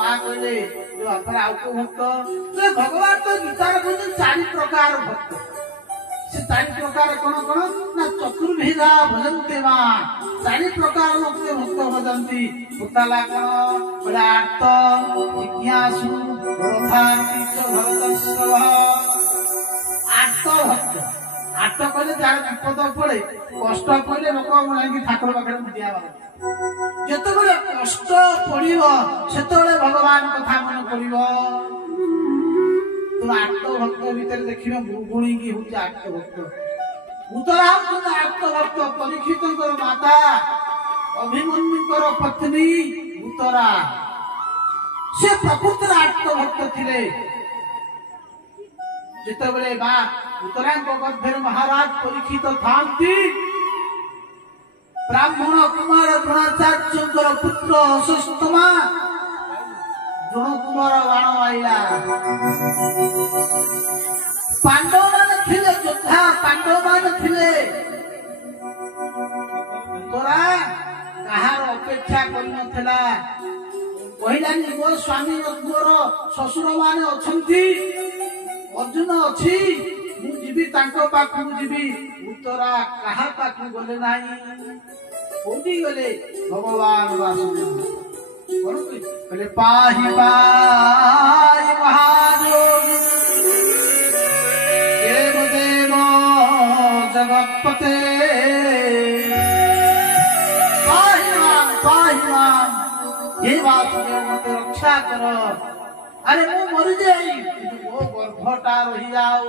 माँ कहले बापा आउ को भक्त भगवान तो गीतार कहते 4 प्रकार भक्त से 4 प्रकार कौन कौन ना चतुर्विधा भजन्ते माँ 4 प्रकार लोग भक्त भजन्ति उताला कौन बोले आर्त जिज्ञासु रथार्थिक भरतस्व आर्त भक्त आर्त कहले जार विपद पड़े कष्ट पड़े लोक जाकि ठाकुर पाखे दिया जिते बड़े कष्ट पड़ो से भगवान कथा मन पड़ो तुम आर्त भक्त भितर देखिए गुणी की हूँ आर्त भक्त उत्तरा हूँ आर्त भक्त परीक्षित माता अभिमन्युकर पत्नी उत्तरा से प्रकृत आर्त भक्त थे जिते माँ उत्तरा गर्भे महाराज परीक्षित था ब्राह्मण कुमार द्रोणाचार्य पुत्र अशोस्तमा द्रोण कुमार बाण आईला पांडव मान थिले योद्धा पांडव मान थिले तोरा कहार अपेक्षा करि नथिला कहिलानी मो स्वामी मोर ससुर माने अछंती अर्जुन अछि मु जीवी तांको पाखु जीवी उत्तरा कहा पाखु गले नाही कोठी गले भगवान वासुदेव कोन कहले पाहि पाहि महायोगी देव देव जगतपते पाहि हे वासुदेव मते रक्षा कर अरे मु मरि जाई वो गर्भटा रही जाओ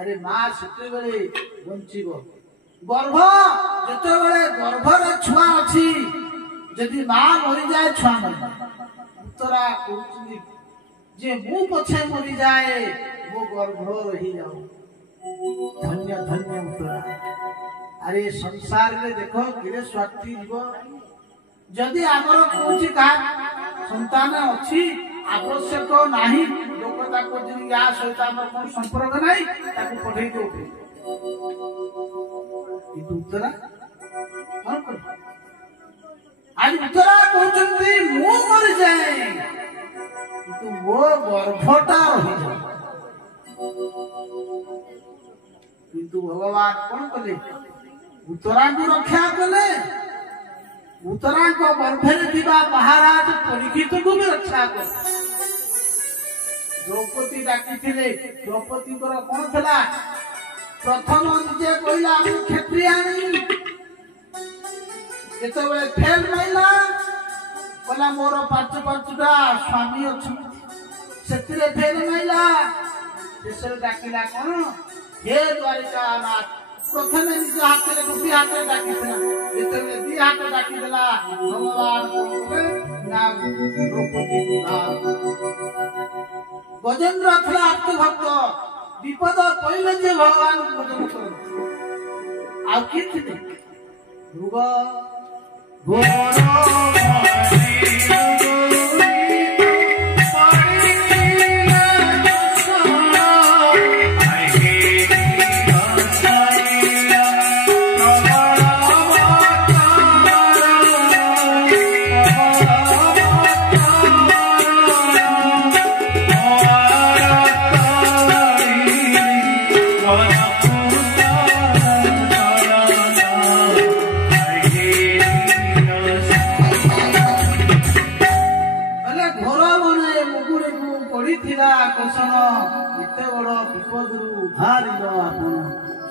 अरे माँ से बंचीब गर्भ जिते गर्भर छुआ अच्छी जदि माँ मरी जाए छुआ मर उत्तरा कहते जे मु पछे मरी जाए वो गर्भ रही जाओ धन्य धन्य उत्तरा अरे संसार में देखो किरे स्वार्थी जीव जदि आमर कौन संतान अच्छी आवश्यक नाही लोक ताको जि या सहित आमर कोन संपर्क नाही ताको पठेई दो ई उत्तरा कोन कर आज उत्तरा कहउछंती मु मर जाए किंतु वो गर्भटा रही जाए किंतु भगवान कोन कले उत्तरा को रक्षा कले उत्तरा को गर्भे महाराज परीक्षित को भी रक्षा कर द्रौपदी डाकी द्रौपदी कौन था प्रथम निजे कहला क्षत्रियाणी जिते फेल माइला कहला मोर 5-5टा स्वामी अच्छे फेल माइला शेष डाकिला कौन हे द्वारिका नाथ प्रथम निज हाथ में गोटी हाथ में डाकी जिते दी हाथ डाकी देला भगवान ना द्रौपदी गजेंद्र था आर्त भक्त विपद पड़े जे भगवान भजन कर आ कि भृग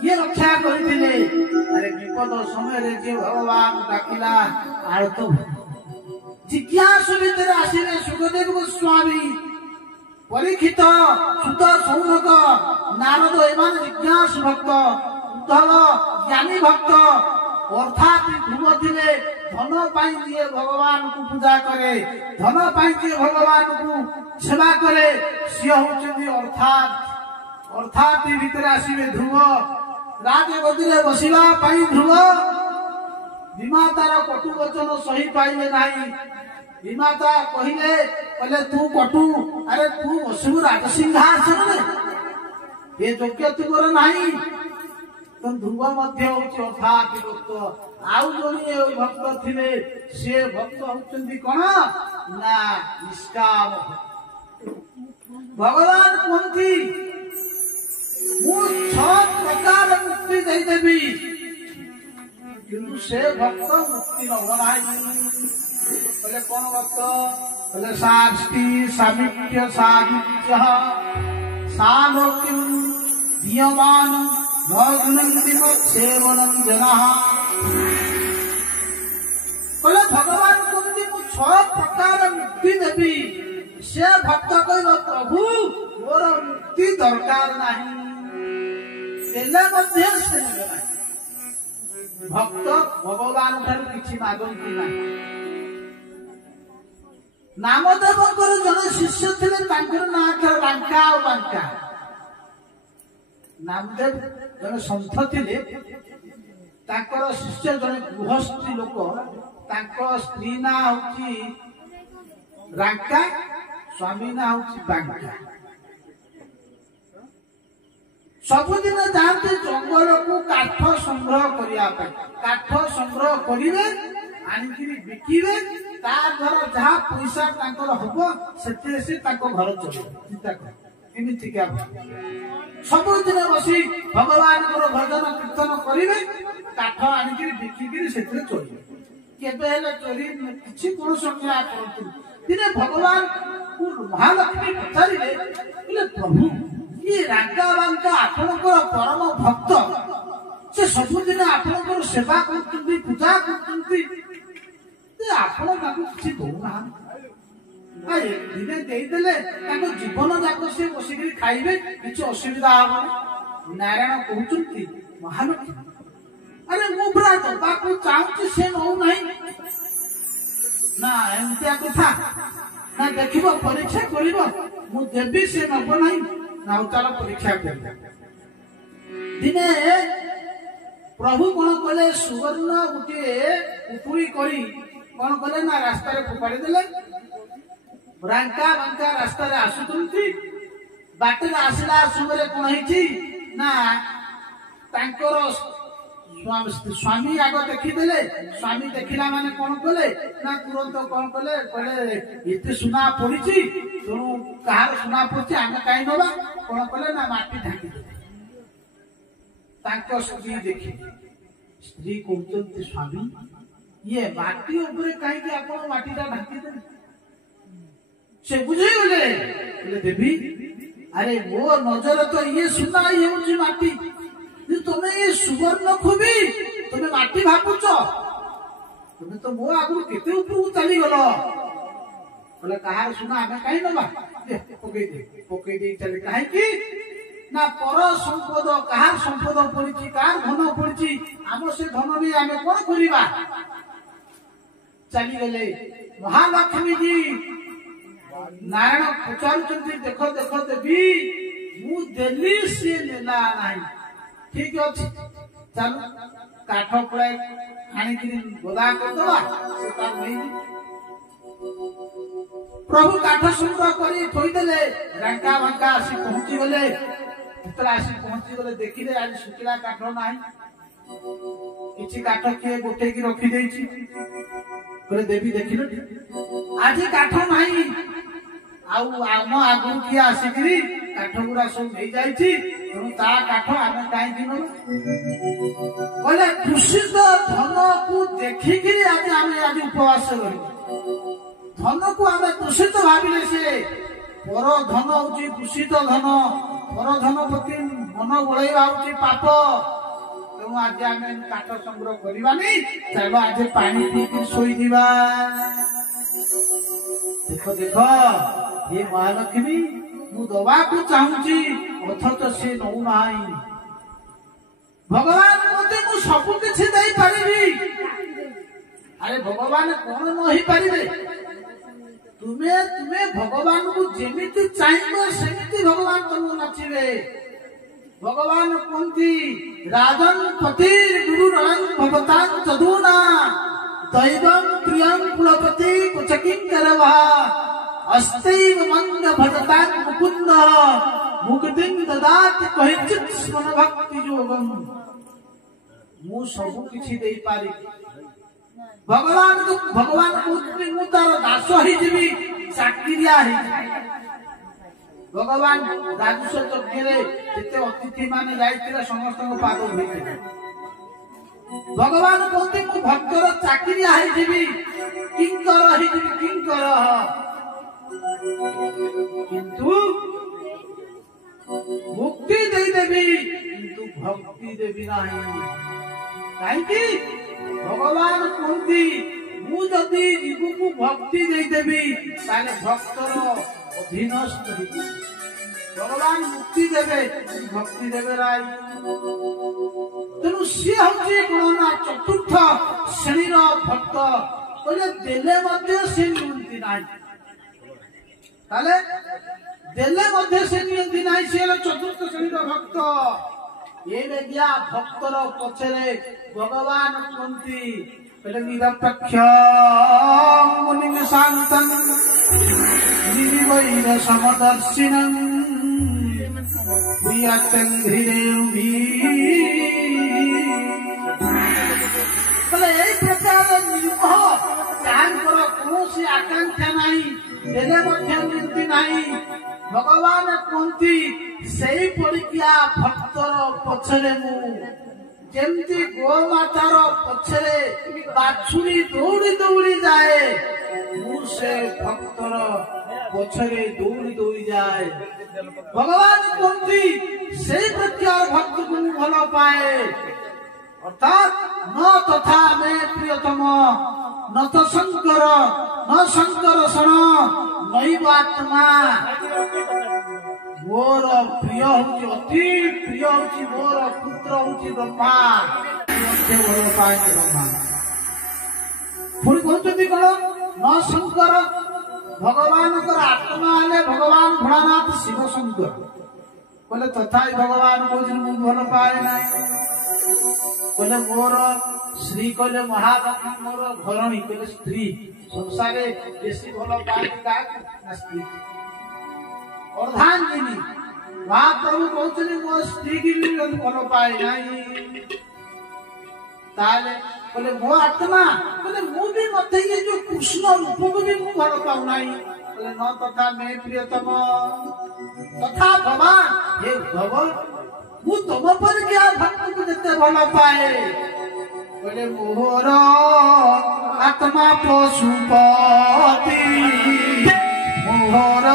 किए रक्षा करथिले अरे विपद समय रे जे भगवान डाकिला आर्त जिज्ञासु भीतर आसीले सुखदेव गोस्वामी परीक्षित सुत सौनक नारद एमान जिज्ञासु भक्त उद्धव ज्ञानी भक्त अर्थात ध्रुव थिले धन पाई दिए भगवान को पूजा करे धन पाई दिए भगवान को सेवा करे सी होचंदी अर्थात भीतर आसीबे ध्रुव राजगद्दी बसिवा पाई ध्रुव विमातार कटु वचन सही पाइले नाही विमाता कहिले कहले तू कटु अरे तू बसिबु राजसिंहासन ये योग्य तुमर नाही तो ध्रुव मध्य होची अर्थात भक्त आउ जड़े भक्त थे सी भक्त होती कौन ना निष्काम भगवान कहती मु 6 प्रकार मुक्ति देदेवी किंतु से भक्त मुक्ति नबना बोले कौन भक्त बोले शास्ति सामिप्य सामिप्य सालोक्यम दीयमान नग्नंति सेवनम जनः बोले भगवान कहते मु 6 प्रकार मुक्ति देवी से भक्त कहल प्रभु मोर मुक्ति दरकार नहीं भक्त भगवान ठार किसी मागती ना नामदेव जड़े शिष्य थे ना था बांका और बांका नामदेव जड़े सन्थ थे शिष्य जड़े गृहस्थी लोक स्त्री ना हूँ रांका स्वामी ना हूँ बांका सबुदिन जाते जंगल को काठ संग्रह करने काठ संग्रह करेंगे आनिकी बिकिबे द्वारा जहाँ पैसा हम से घर चल चिंता कर सबुदिन बसी भगवान भजन कीर्तन करेंगे काठ आनिकी बिकिकी से चलिए केबे चोरी किसी कौन संज्ञा करते दिने भगवान महालक्ष्मी पचारे प्रभु ये रांका बांका आपणकर परम भक्त से सबुदिन आपणकर सेवा करते पूजा करते आपण किसी दौना दिने देदेले जीवन जाक से बसिक खाइबे किसी असुविधा हम नारायण कहते महालक्ष्मी अरे मु पूरा दबाक चाहूँ से नौ ना ना एमतिया कथा ना देख परीक्षा कर देवी से नब ना ना चल परीक्षा कर दिने प्रभु कौन कले सुवर्ण गोटे उपुरी करी कौन कले ना रास्ता फोपाड़ी देले रांका बांका रास्ता आसुचंती बाटे आसला समय कौन है ना स्वामी आग देखीदे स्वामी देखला माने कौन कले ना तुरंत कौन कले कहले एते सुना पड़ी तेणु कहार सुना पड़ी आम कहीं नवा कौन कले ना माटी ढाकी स्त्री देखी स्त्री कहते स्वामी ये माटी उपरे कहीं आप माटी ढाकी दे से बुझे गले देवी अरे मो नजर तो ये सुना ये हूँ माटी तुम्हें ये सुवर्ण खुबी तुम्हें माटी भावुच तुम्हें तो मो आगु केते ऊपर चली गल बोले कहार सुना आम कहीं नवा पकई दे चले कहीं ना पर संपद कहार संपद पड़ी कहार धन पड़ी आम से धन नहीं आम कौन करवा चली गले महालक्ष्मी जी नारायण पचार देख देख देवी मु देली सी नेला नहीं ठीक अच्छे चल काठ पड़े आनिक गोदा करदवा प्रभु काठ संग्रह करदेले रांका बांका आसी पहुंची गले आसी पहुंची गले देखिले आज सुखिला काठ ना किसी काठ किए गोटे की रखी देवी देख आज काठ ना आम आगु किए आसिक काठ गुरा सब नहीं जाती काठ आम कहीं बोले दूषित धन को देखिक आज आम आज उपवास धन को आम दूषित भाविले से पर धन हूँ दूषित धन पर धन प्रति मन बड़ेवा हूँ पाप तेणु आज आम काठ संग्रह करवानी चलो आज पानी पीक शोवा देख देख ये महालक्ष्मी मु दवा को चाहूँगी अथच से नौ ना भगवान कहते मु सब किसी दे पारिबी अरे भगवान कौन नहीं पारे तुम्हें तुम्हें भगवान को जेमिति चाहिए सेमिति भगवान तुम नाचिबे भगवान कहती राजन पति गुरु रंग भगतान चदुना दैवम प्रियं कुलपति कुचकिं करवा अस्तेव मंग भजतान मुकुंद मुक्तिं ददाति कहिचित् स्मरण भक्ति योगम मु सब किछि देई पारि भगवान कहते मु तार दास ही जीवी चाकिरिया ही भगवान राजस्व यज्ञ रे जेते अतिथि माने जाइतिले समस्त को पाद धोइते भगवान कहते मु भक्तर चाकिरिया ही जीवी किंकर ही जीवी किंकर किंतु मुक्ति दे देवी किंतु भक्ति देवी नहीं कहीं भगवान कहती मु जदि जीव को भक्ति दे देवी ताले भक्तर अधीनस्थ भगवान मुक्ति देवे भक्ति देवे राय तेणु सी हूँ कौन ना चतुर्थ श्रेणी भक्त बोले देले मध्य से नियंती ना देले मध्य से नियंती ना सी चतुर्थ श्रेणी भक्त ये गया भक्तर पछरे भगवान कहती निरपेक्ष मुनि शांतन निर्वैर समदर्शिनम प्रकार कौन आकांक्षा नहीं देले नियंती नहीं भगवान कहती से परीक्षा भक्तर पछरे मु जेमती गोमातार पछरे बाछुरी दौड़ी दौड़ी जाए मु से भक्तर पछरे दौड़ी दौड़ी जाए भगवान कहती से प्रकार भक्त को भल पाए अर्थात न तथा मे प्रियतम न तो शंकर न शंकर शरण नैव आत्मा मोर प्रिय हूँ अति प्रिय हूँ मोर पुत्र हूँ ब्रह्मा भल पाए ब्रह्मा पुणी कहते कौन न शंकर भगवान आत्मा हेले भगवान भोलानाथ शिव शंकर बोले तथा भगवान कहते भल पाए ना बोले मोर श्री कहले महालक्ष्मी मोर घरणी कहले स्त्री संसार बेसी भल पाए क्या स्त्री अर्धांगिनी महाप्रभु कहते मो स्त्री की भी भल पाए नहीं बोले मो आत्मा बोले मु भी मत ये जो कृष्ण रूप को भी मु भल पाऊ नहीं बोले न तथा मे प्रियतम तथा भगवान हे भगवान मु तुम पर क्या भक्त को देते भल पाए बोले मोर आत्मा पशुपति मोर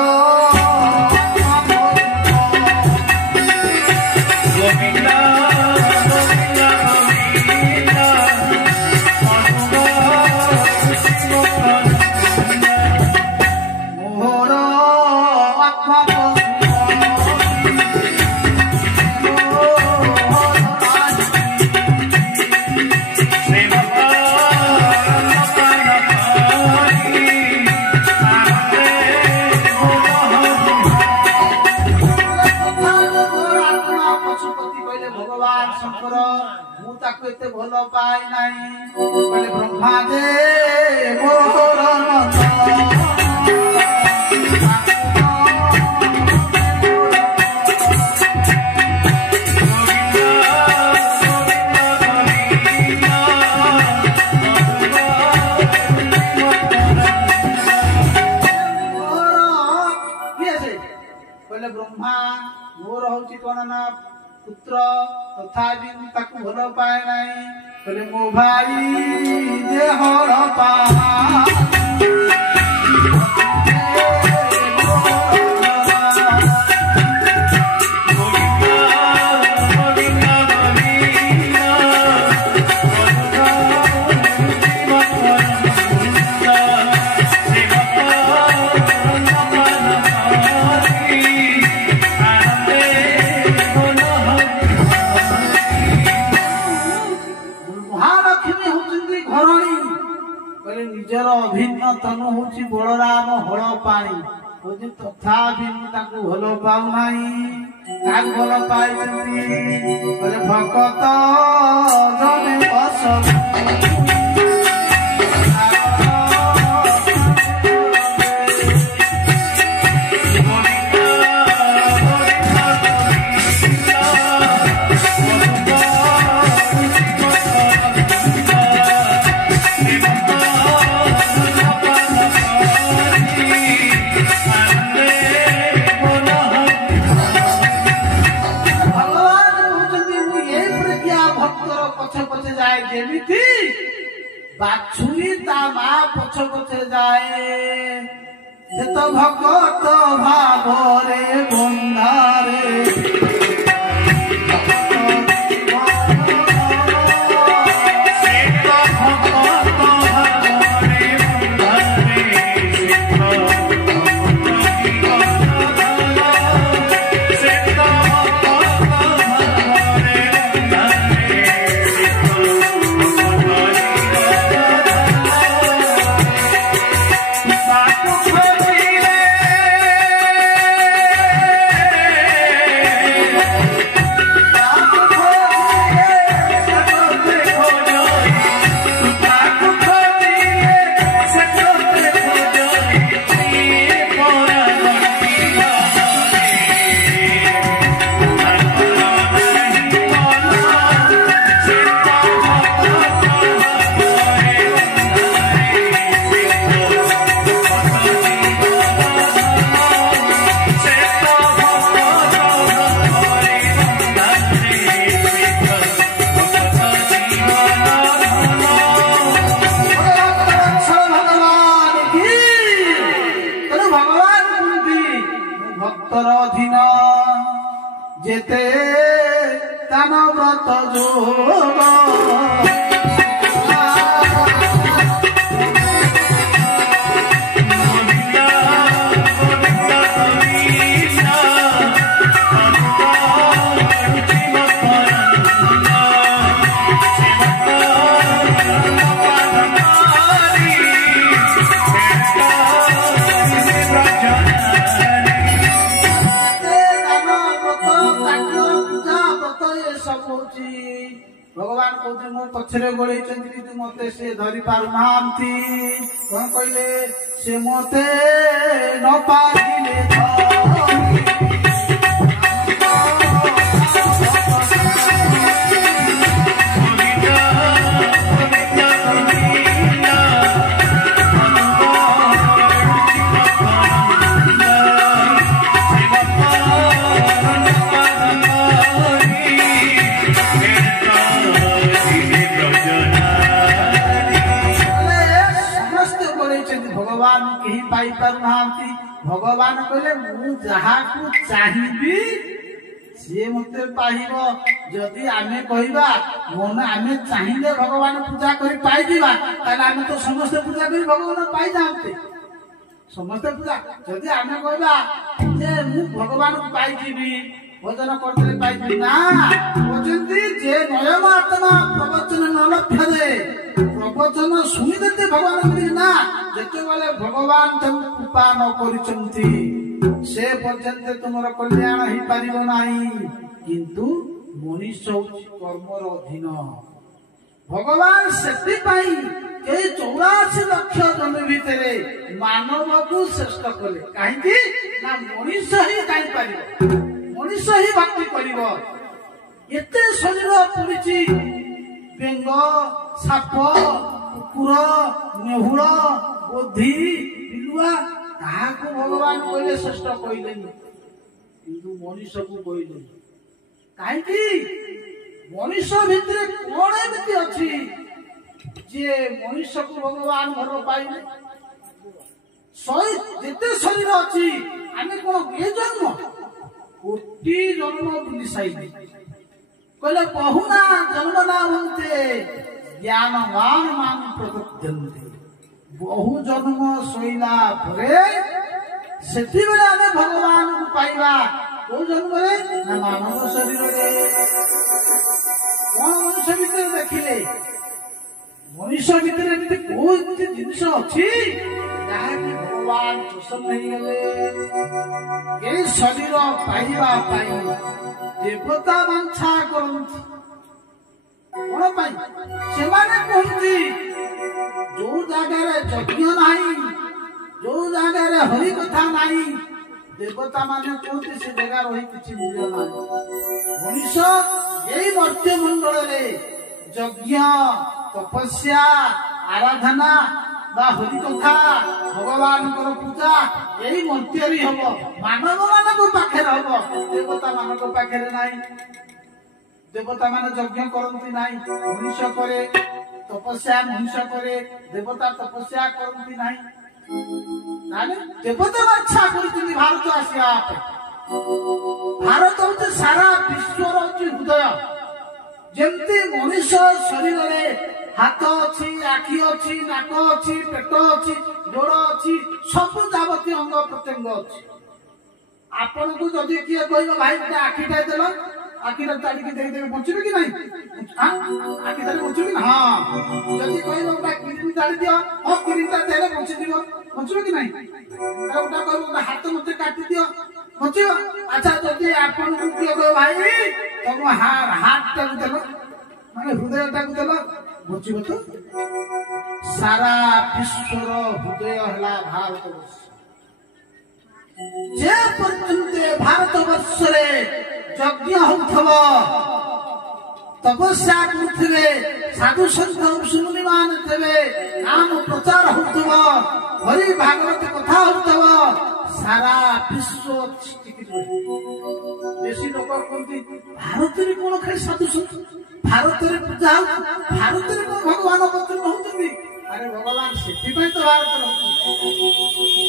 भल पाए नहीं ब्रह्मा दे मोर ब्रह्मा मोर हूँ कौन ना पुत्र तथापि ताकू भल पाए नहीं बोले मो भाई देह पा निजर अभिन्न तनु हूँ बलराम हल पानी तथा भल पाऊ ना भल पाई भगत जने ବାଛୁରୀ ତା ମା ପଛ ପଛେ ଯାଏ ସେ ତ ଭଗତ ଭାବରେ ବନ୍ଧାରେ যেতে তান ব্রত যোগ भगवान कहते मो पछरे गोलैछन्ति किंतु मते से धरि पारु नांती कोन कहले से मते न पारिले भगवान कहीं पाई पारु नांती भगवान कहले मु जहा को चाहिबी से मते पाइबो जदि आमे कहबा मन आमे चाहिले भगवान पूजा करी पाई दिबा ताले आमे तो समस्त पूजा करी भगवान पाई जाते समस्त पूजा जदि आमे कहबा जे मु भगवान को पाई दिबी भजन करते पाई दिबी ना बोचंती जे नयमात्मा प्रवचन न लभ्यते प्रवचन सुनि देते भगवान कहले ना जेते वाले भगवान तुम कृपा न करिसंती से पर्यंत तुमर कल्याण ही पारिबो नाही किंतु मनुष्य कर्मर अधीन भगवान सेति पाई ए 84 लाख जन भितरे मानव को श्रेष्ठ कले काहे ना मनुष्य ही काई पारिबो मनुष्य ही भक्ति करिवो एते शरीर पुरिची बेंग साप कुकुर नेहुर बोधी बिलुआ ताहाको भगवान कहले श्रेष्ठ कहले किंतु मनुष्य को कहले काहे मनुष्य भितरे कोन एमती अछि जे मनुष्य को भगवान घर पाइले सही जेते शरीर अछि आमे कोन ए जन्म कोटि जन्म बुली साइले कहले बहुना जन्म ना होते ज्ञानवान मान प्रदुद्यन्ते बहु जन्म सोइला परे सेति बेले आमे भगवान को पाइबा को जन्म रे ना मानव शरीर रे कोन मनुष्य भीतर देखिले मनुष्य भीतर एमती कोन जिनिस अछि जहा कि भगवान प्रसन्न नहीं गले ए शरीर पाइबा पाई देवता वांछा करन्ति कोन पाई सेमाने कहन्ति जो जागा रे यज्ञ नाही जो जागा रे हरि कथा नाही देवता माने कहन्ति से जगह रही किछि मूल्य नाही मनुष्य एई मर्त्य मंडल रे यज्ञ तपस्या आराधना बा हरि कथा भगवान को पूजा एई मर्त्य री हबो मानव मान को पाखे हबो देवता मान को पाखे नाही देवता माने यज्ञ करन्ति नाही मनुष्य करे तपस्या मनुष्य करे देवता तपस्या करती नहीं देवता इच्छा करती भारत आसिया भारत हूँ सारा विश्वर हृदय जमती मनुष्य शरीर में हाथ अच्छी आखि अच्छी नाक अच्छी पेट अच्छी गोड़ अच्छी सब जावतीय अंग प्रत्यंग अच्छी आपन को जदि किए कह भाई आखिटा देल आखिटा ताड़िकी देदेवे बचुबे कि नहीं आखिटा बचुबे ना हाँ जदि कह गोटा किडनी ताड़ी दियो हाँ किडनीटा देले बचिଯିव बचुबे कि नहीं गोटा कह हाथ मत काटी दियो बचिव अच्छा जदि आपन को किए कह भाई तुम हाथ टाक देल माने हृदय टाक देल बचिव तो सारा विश्वर हृदय है भारतवर्ष जे पर्यंत भारतवर्ष यज्ञ होथबो तपस्या करथिबे साधु संत ऋषि मान थे नाम प्रचार होथबो हरि भागवत कथा होथबो सारा विश्व बेसी लोक कहते भारत रे कोन खाली साधु संत भारत रे पूजा भारत रे कोन भगवान अवतरण होतंदी अरे भगवान सेति पय तो भारत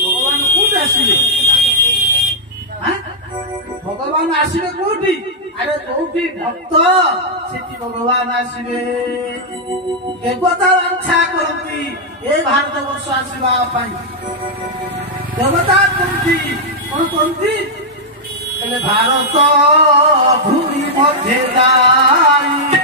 भगवान कोन आसीले भगवान आसवे कोठी अरे कोठी भक्त सेठी भगवान आसवे देवता इच्छा करती ए भारत वर्ष आसवा पाई देवता करती कोन करती कहले भारत भूमि मध्य जाई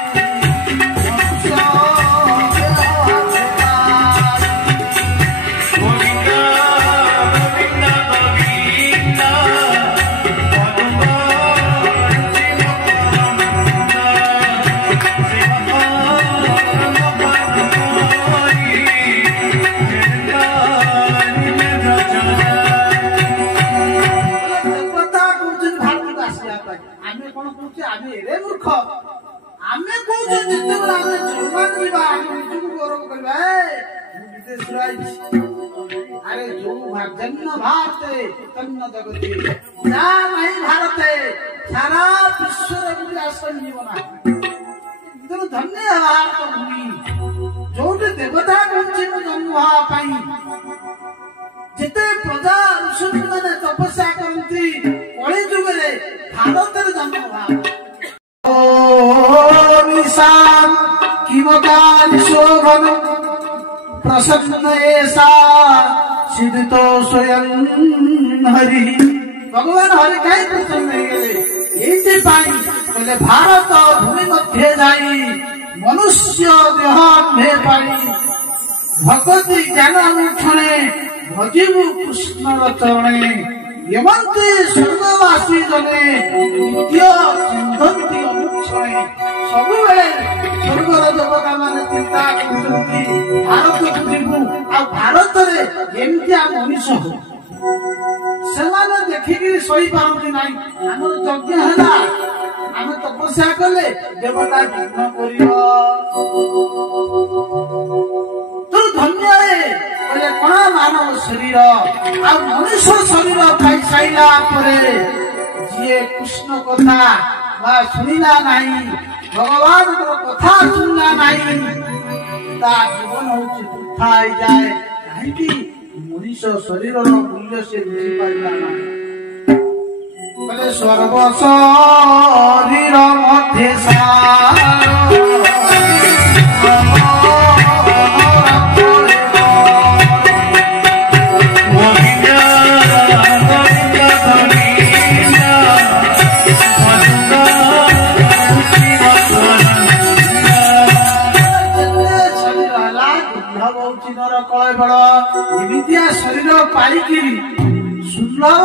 अरे जो जन्म भारत तन्न जगती ना नहीं भारत सारा विश्व जीवना इधर धन्य है भारत भूमि जो देवता जन्म पाई जिते प्रजा ऋषि मैंने तपस्या करती कली जुगे भारत जन्म निशान किमकाल शोभन प्रसन्न ऐसा सिद्ध तो स्वयं हरि भगवान हरि कहीं प्रसन्न ये बोले भारत भूमि मध्य जाई मनुष्य देह में पाई भगवती ज्ञान अनुक्षणे भजिबु कृष्ण चरणे यमंते स्वर्गवासी जने नित्य चिंतन्ति अनुक्षणे सबुबेले स्वर्गर देवता माने चिंता करती भारत को जीवु आ भारत रे एमितिया मनुष्य हो सेमाने देखिकि सही पारंती नाही हमर यज्ञ हैला हम तपस्या कले देवता यज्ञ करियो तो धन्य है बोले कोना मानव शरीर आ मनुष्य शरीर पाई साइला परे जे कृष्ण कथा बा सुनिला नाही भगवान को कथा सुनना नहीं ता जीवन होची दुखाई जाए काहेकि मनुष्य शरीर रो मूल्य से बुझी पाइला नहीं बोले सर्व शरीर मध्य सार शरीर पाइकी सुलभ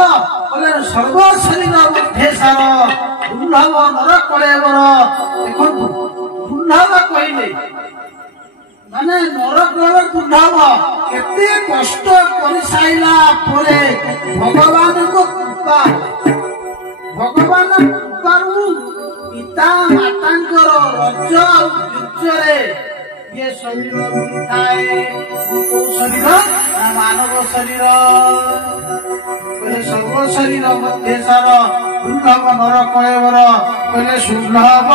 बोले सर्व शरीर मध्य सार दुर्लभ नर कलेवर देखो दुर्लभ कहले माने नर कलेवर दुर्लभ केते कष्ट कर साइला परे भगवान को कृपा भगवान कृपारू पिता मातांकर रज बीजरे ये शरीर मिलिथाए शरीर मानव शरीर बोले सर्व शरीर मध्य सार दुर्लभ नर कलेवर बोले सुलभ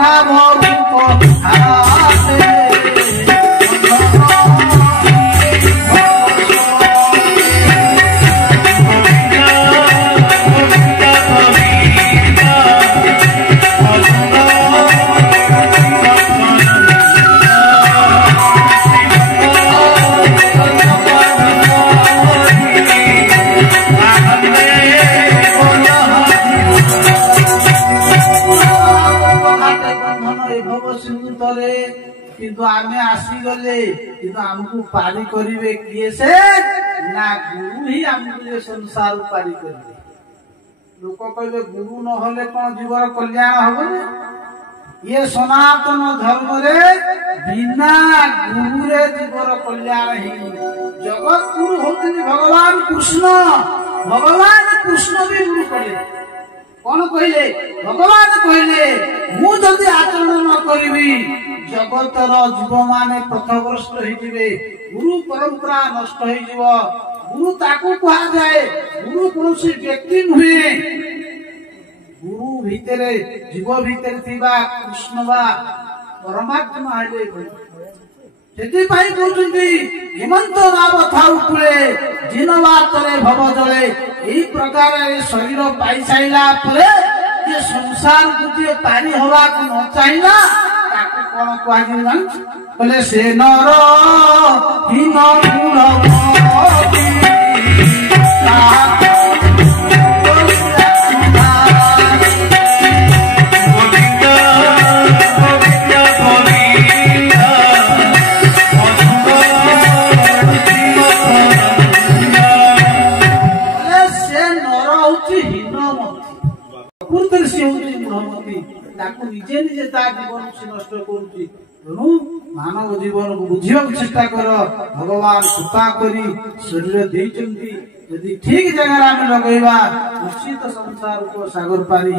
नाम रूप हाते କିନ୍ତୁ ଆମେ ଆସିଗଲେ କିନ୍ତୁ ଆମକୁ ପାରି କରିବେ କିଏ ସେ ନା ଗୁରୁ ହିଁ ଆମକୁ ଏ ସଂସାର ପାରି କରିବେ। ଲୋକ କହିବେ ଗୁରୁ ନହେଲେ କଣ ଜୀବର କଲ୍ୟାଣ ହବନି? ये सनातन धर्म रे बिना गुरुरे जीवर कल्याण ही जगत गुरु होते भगवान कृष्ण। भगवान कृष्ण भी गुरु कले कौन कहले? भगवान कहले मु जदि आचरण न करी जगतर जीव माने पथभ्रष्ट होइजिवे, गुरु परंपरा नष्ट होइजिव। गुरु ताकू कहा जाए गुरु कौन व्यक्ति नुहे, गुरु भितरे जीव भितर थिबा कृष्ण बा परमात्मा हेले। सेतिपाई कहउछन्ति हेमंत नाव थाउ कुले जिनवा तरे भव जले। एई प्रकार ए शरीर पाई साइला परे ये संसार गुटे पारी हवा को न चाहिला ताकू कोन कहै जान बोले से नर हिन गुणवती निजे निजे जीवन से नष्ट करुच्ची। तेणु मानव जीवन को बुझा चेष्टा कर। भगवान कृपा करी शरीर देइचंती, यदि ठीक जगह आम लगेगा निश्चित संसार को सागर पारी।